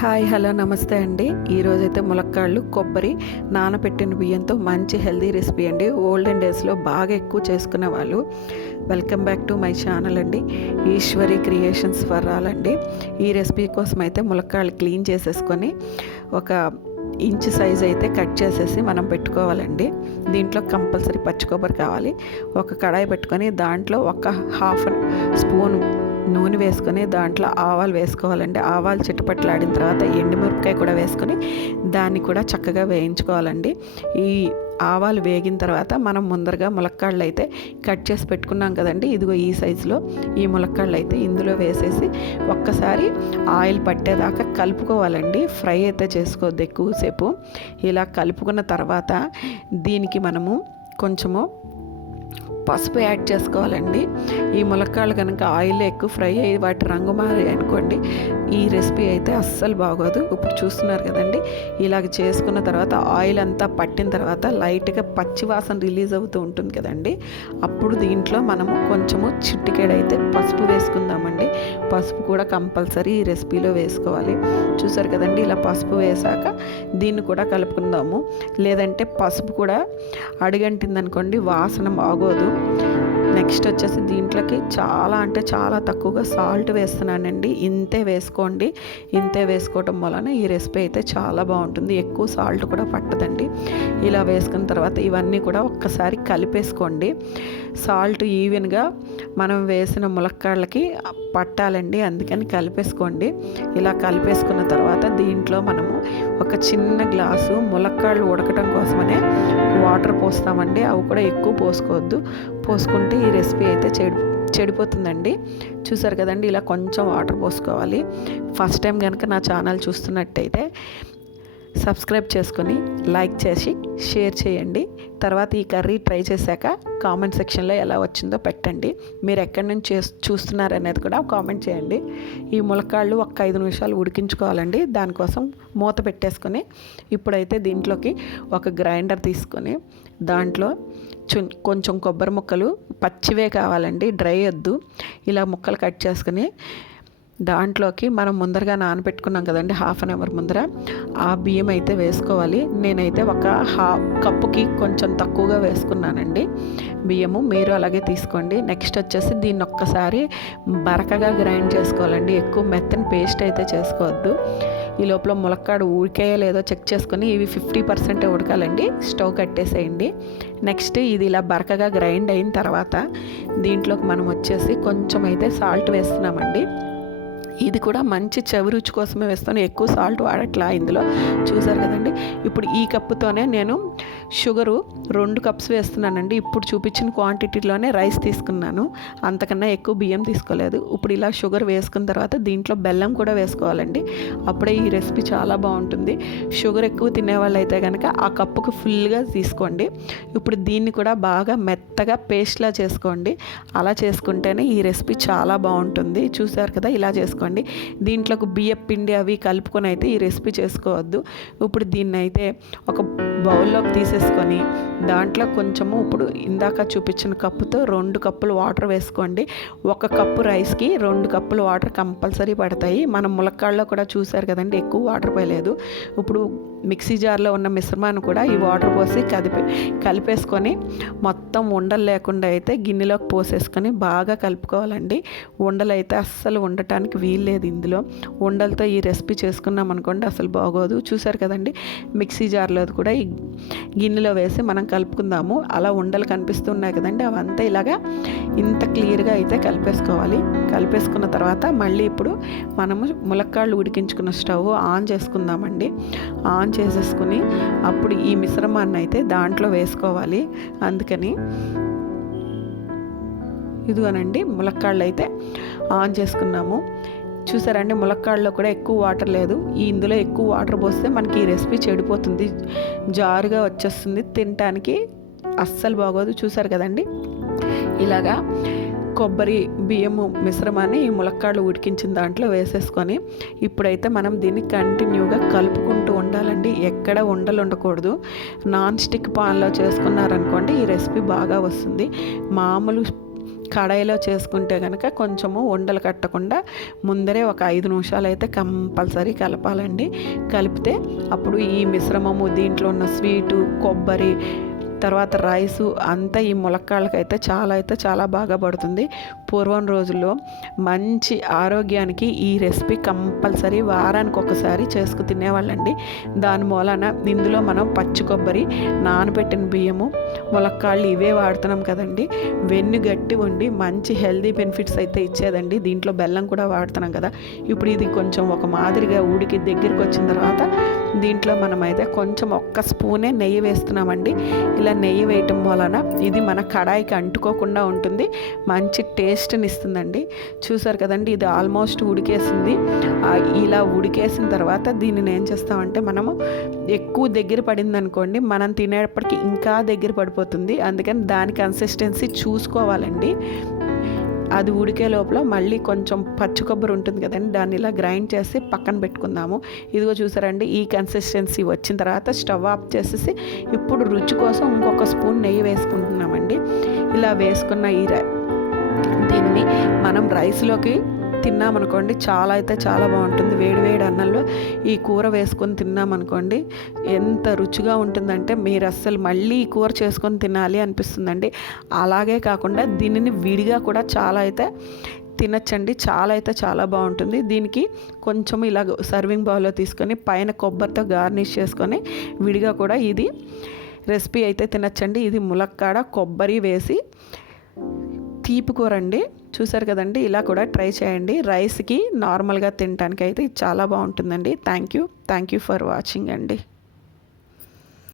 Hi hello నమస్తే అండి. ఈరోజైతే ములక్కాళ్ళు కొబ్బరి నానబెట్టిన బియ్యంతో మంచి హెల్దీ రెసిపీ అండి. ఓల్డెన్ డేస్లో బాగా ఎక్కువ చేసుకునే వాళ్ళు welcome back to my channel అండి. ఈశ్వరి క్రియేషన్స్ ఫర్ అండి. ఈ రెసిపీ కోసం అయితే ములక్కాళ్ళు క్లీన్ చేసేసుకొని ఒక ఇంచ్ సైజ్ అయితే కట్ చేసేసి మనం పెట్టుకోవాలండి. దీంట్లో కంపల్సరీ పచ్చి కొబ్బరి కావాలి. ఒక కడాయి పెట్టుకొని దాంట్లో ఒక హాఫ్ స్పూన్ నూనె వేసుకొని దాంట్లో ఆవాలు వేసుకోవాలండి. ఆవాలు చిట్టపట్లాడిన తర్వాత ఎండుమిరపకాయ కూడా వేసుకొని దాన్ని కూడా చక్కగా వేయించుకోవాలండి. ఈ ఆవాలు వేగిన తర్వాత మనం ముందరగా ములక్కాళ్ళు అయితే కట్ చేసి పెట్టుకున్నాం కదండి. ఇదిగో ఈ సైజులో ఈ ములక్కాళ్ళు అయితే ఇందులో వేసేసి ఒక్కసారి ఆయిల్ పట్టేదాకా కలుపుకోవాలండి. ఫ్రై అయితే చేసుకోవద్దు ఎక్కువసేపు. ఇలా కలుపుకున్న తర్వాత దీనికి మనము కొంచెము పసుపు యాడ్ చేసుకోవాలండి. ఈ ములక్కాళ్ళు కనుక ఆయిల్ ఎక్కువ ఫ్రై అయ్యి వాటి రంగు మారి అనుకోండి ఈ రెసిపీ అయితే అస్సలు బాగోదు. ఇప్పుడు చూస్తున్నారు కదండి. ఇలాగ చేసుకున్న తర్వాత ఆయిల్ అంతా పట్టిన తర్వాత లైట్గా పచ్చి వాసన రిలీజ్ అవుతూ ఉంటుంది కదండి. అప్పుడు దీంట్లో మనము కొంచెము చిట్టికేడైతే పసుపు వేసుకుందామండి. పసుపు కూడా కంపల్సరీ ఈ రెసిపీలో వేసుకోవాలి. చూసారు కదండి ఇలా పసుపు వేసాక దీన్ని కూడా కలుపుకుందాము. లేదంటే పసుపు కూడా అడుగంటిందనుకోండి వాసన బాగోదు. నెక్స్ట్ వచ్చేసి దీంట్లోకి చాలా అంటే చాలా తక్కువగా సాల్ట్ వేస్తున్నానండి. ఇంతే వేసుకోండి. ఇంతే వేసుకోవటం వలన ఈ రెసిపీ అయితే చాలా బాగుంటుంది. ఎక్కువ సాల్ట్ కూడా పట్టదండి. ఇలా వేసుకున్న తర్వాత ఇవన్నీ కూడా ఒక్కసారి కలిపేసుకోండి. సాల్ట్ ఈవెన్గా మనం వేసిన ములక్కాళ్ళకి పట్టాలండి. అందుకని కలిపేసుకోండి. ఇలా కలిపేసుకున్న తర్వాత దీంట్లో మనము ఒక చిన్న గ్లాసు ములక్కాళ్ళు ఉడకటం కోసమనే వాటర్ పోస్తామండి. అవి కూడా ఎక్కువ పోసుకోవద్దు. పోసుకుంటే ఈ రెసిపీ అయితే చెడి చెడిపోతుందండి. చూసారు కదండి ఇలా కొంచెం వాటర్ పోసుకోవాలి. ఫస్ట్ టైం కనుక నా ఛానల్ చూస్తున్నట్టయితే సబ్స్క్రైబ్ చేసుకొని లైక్ చేసి షేర్ చేయండి. తర్వాత ఈ కర్రీ ట్రై చేశాక కామెంట్ సెక్షన్లో ఎలా వచ్చిందో పెట్టండి. మీరు ఎక్కడి నుంచి చూస్తున్నారు అనేది కూడా కామెంట్ చేయండి. ఈ ములక్కాళ్ళు ఒక ఐదు నిమిషాలు ఉడికించుకోవాలండి. దానికోసం మూత పెట్టేసుకొని ఇప్పుడైతే దీంట్లోకి ఒక గ్రైండర్ తీసుకొని దాంట్లో కొంచెం కొబ్బరి ముక్కలు పచ్చివే కావాలండి. డ్రై వద్దు. ఇలా ముక్కలు కట్ చేసుకుని దాంట్లోకి మనం ముందరగా నానబెట్టుకున్నాం కదండి హాఫ్ అన్ అవర్ ముందర. ఆ బియ్యం అయితే వేసుకోవాలి. నేనైతే ఒక హా కప్పుకి కొంచెం తక్కువగా వేసుకున్నానండి. బియ్యము మీరు అలాగే తీసుకోండి. నెక్స్ట్ వచ్చేసి దీన్ని ఒక్కసారి బరకగా గ్రైండ్ చేసుకోవాలండి. ఎక్కువ మెత్తని పేస్ట్ అయితే చేసుకోవద్దు. ఈ లోపల ములక్కాడు ఉడికేయో లేదో చెక్ చేసుకుని ఇవి ఫిఫ్టీ పర్సెంటే ఉడకాలండి. స్టవ్ కట్టేసేయండి. నెక్స్ట్ ఇది ఇలా బరకగా గ్రైండ్ అయిన తర్వాత దీంట్లోకి మనం వచ్చేసి కొంచెం అయితే సాల్ట్ వేస్తున్నామండి. ఇది కూడా మంచి చెవి రుచి కోసమే వేస్తాను. ఎక్కువ సాల్ట్ వాడట్లా ఇందులో. చూసారు కదండి? ఇప్పుడు ఈ కప్పుతోనే నేను షుగరు రెండు కప్స్ వేస్తున్నానండి. ఇప్పుడు చూపించిన క్వాంటిటీలోనే రైస్ తీసుకున్నాను. అంతకన్నా ఎక్కువ బియ్యం తీసుకోలేదు. ఇప్పుడు ఇలా షుగర్ వేసుకున్న తర్వాత దీంట్లో బెల్లం కూడా వేసుకోవాలండి. అప్పుడే ఈ రెసిపీ చాలా బాగుంటుంది. షుగర్ ఎక్కువ తినేవాళ్ళు అయితే కనుక ఆ కప్పుకు ఫుల్గా తీసుకోండి. ఇప్పుడు దీన్ని కూడా బాగా మెత్తగా పేస్ట్లా చేసుకోండి. అలా చేసుకుంటేనే ఈ రెసిపీ చాలా బాగుంటుంది. చూసారు కదా ఇలా చేసుకోండి. దీంట్లోకి బియ్యం పిండి అవి కలుపుకొని అయితే ఈ రెసిపీ చేసుకోవద్దు. ఇప్పుడు దీన్ని అయితే ఒక బౌల్లోకి వేసుకొని దాంట్లో కొంచెము ఇప్పుడు ఇందాక చూపించిన కప్పుతో రెండు కప్పులు వాటర్ వేసుకోండి. ఒక కప్పు రైస్కి రెండు కప్పులు వాటర్ కంపల్సరీ పడతాయి. మనం ములక్కాడలో కూడా చూసారు కదండి ఎక్కువ వాటర్ పోయలేదు. ఇప్పుడు మిక్సీ జార్లో ఉన్న మిశ్రమాన్ని కూడా ఈ వాటర్ పోసి కదిపి కలిపేసుకొని మొత్తం ఉండలు లేకుండా అయితే గిన్నెలోకి పోసేసుకొని బాగా కలుపుకోవాలండి. ఉండలు అయితే అస్సలు ఉండటానికి వీల్లేదు ఇందులో. ఉండలతో ఈ రెసిపీ చేసుకున్నాం అనుకోండి అసలు బాగోదు. చూసారు కదండి మిక్సీ జార్లో కూడా ఈ గిన్నెలో వేసి మనం కలుపుకుందాము. అలా ఉండలు కనిపిస్తున్నాయి కదండి అవంతా ఇలాగా ఇంత క్లియర్గా అయితే కలిపేసుకోవాలి. కలిపేసుకున్న తర్వాత మళ్ళీ ఇప్పుడు మనము ములక్కాళ్ళు ఉడికించుకున్న స్టవ్ ఆన్ చేసుకుందామండి. ఆన్ చేసేసుకుని అప్పుడు ఈ మిశ్రమాన్ని అయితే దాంట్లో వేసుకోవాలి. అందుకని ఇదిగోనండి ములక్కాళ్ళు అయితే ఆన్ చేసుకున్నాము. చూసారండి ములక్కాడలో కూడా ఎక్కువ వాటర్ లేదు. ఈ ఇందులో ఎక్కువ వాటర్ పోస్తే మనకి ఈ రెసిపీ చెడిపోతుంది. జారుగా వచ్చేస్తుంది తినటానికి. అస్సలు బాగోదు చూసారు కదండి? ఇలాగా కొబ్బరి బియ్యము మిశ్రమాన్ని ఈ ములక్కాడలు ఉడికించిన దాంట్లో వేసేసుకొని ఇప్పుడైతే మనం దీన్ని కంటిన్యూగా కలుపుకుంటూ ఉండాలండి. ఎక్కడ ఉండలు ఉండకూడదు. నాన్ స్టిక్ పాన్లో చేసుకున్నారనుకోండి ఈ రెసిపీ బాగా వస్తుంది. మామూలు కడాయిలో చేసుకుంటే కనుక కొంచెము ఉండలు కట్టకుండా ముందరే ఒక ఐదు నిమిషాలు అయితే కంపల్సరీ కలపాలండి. కలిపితే అప్పుడు ఈ మిశ్రమము దీంట్లో ఉన్న స్వీటు కొబ్బరి తర్వాత రైసు అంతా ఈ ములక్కాళ్ళకైతే చాలా అయితే చాలా బాగా పడుతుంది. పూర్వం రోజుల్లో మంచి ఆరోగ్యానికి ఈ రెసిపీ కంపల్సరీ వారానికి ఒకసారి చేసుకు తినేవాళ్ళండి. దాని మూలన ఇందులో మనం పచ్చి కొబ్బరి నానబెట్టిన బియ్యము ములక్కాళ్ళు ఇవే వాడుతున్నాం కదండి. వెన్ను గట్టి ఉండి మంచి హెల్దీ బెనిఫిట్స్ అయితే ఇచ్చేదండి. దీంట్లో బెల్లం కూడా వాడుతున్నాం కదా. ఇప్పుడు ఇది కొంచెం ఒక మాదిరిగా ఊడికి దగ్గరికి వచ్చిన తర్వాత దీంట్లో మనమైతే కొంచెం ఒక్క స్పూనే నెయ్యి వేస్తున్నామండి. ఇలా నెయ్యి వేయటం వలన ఇది మన కడాయికి అంటుకోకుండా ఉంటుంది. మంచి టేస్ట్ టేస్ట్ని ఇస్తుందండి. చూసారు కదండి ఇది ఆల్మోస్ట్ ఉడికేసింది. ఇలా ఉడికేసిన తర్వాత దీనిని ఏం చేస్తామంటే మనము ఎక్కువ దగ్గర పడింది అనుకోండి మనం తినేటప్పటికి ఇంకా దగ్గర పడిపోతుంది. అందుకని దాని కన్సిస్టెన్సీ చూసుకోవాలండి. అది ఉడికే లోపల మళ్ళీ కొంచెం పచ్చి కొబ్బరి ఉంటుంది కదండి దాన్ని ఇలా గ్రైండ్ చేసి పక్కన పెట్టుకుందాము. ఇదిగో చూసారండి ఈ కన్సిస్టెన్సీ వచ్చిన తర్వాత స్టవ్ ఆఫ్ చేసేసి ఇప్పుడు రుచి కోసం ఇంకొక స్పూన్ నెయ్యి వేసుకుంటున్నామండి. ఇలా వేసుకున్న ఈ దీన్ని మనం రైస్లోకి తిన్నామనుకోండి చాలా అయితే చాలా బాగుంటుంది. వేడి వేడి అన్నంలో ఈ కూర వేసుకొని తిన్నామనుకోండి ఎంత రుచిగా ఉంటుందంటే మీరు అస్సలు మళ్ళీ ఈ కూర చేసుకొని తినాలి అనిపిస్తుందండి. అలాగే కాకుండా దీనిని విడిగా కూడా చాలా అయితే తినచ్చండి. చాలా అయితే చాలా బాగుంటుంది. దీనికి కొంచెం ఇలా సర్వింగ్ బౌల్లో తీసుకొని పైన కొబ్బరితో గార్నిష్ చేసుకొని విడిగా కూడా ఇది రెసిపీ అయితే తినచ్చండి. ఇది ములక్కాడ కొబ్బరి వేసి తీపి కూర అండి చూసారు కదండి ఇలా కూడా ట్రై చేయండి. రైస్కి నార్మల్గా తినడానికి అయితే చాలా బాగుంటుందండి. Thank you thank you for watching అండి.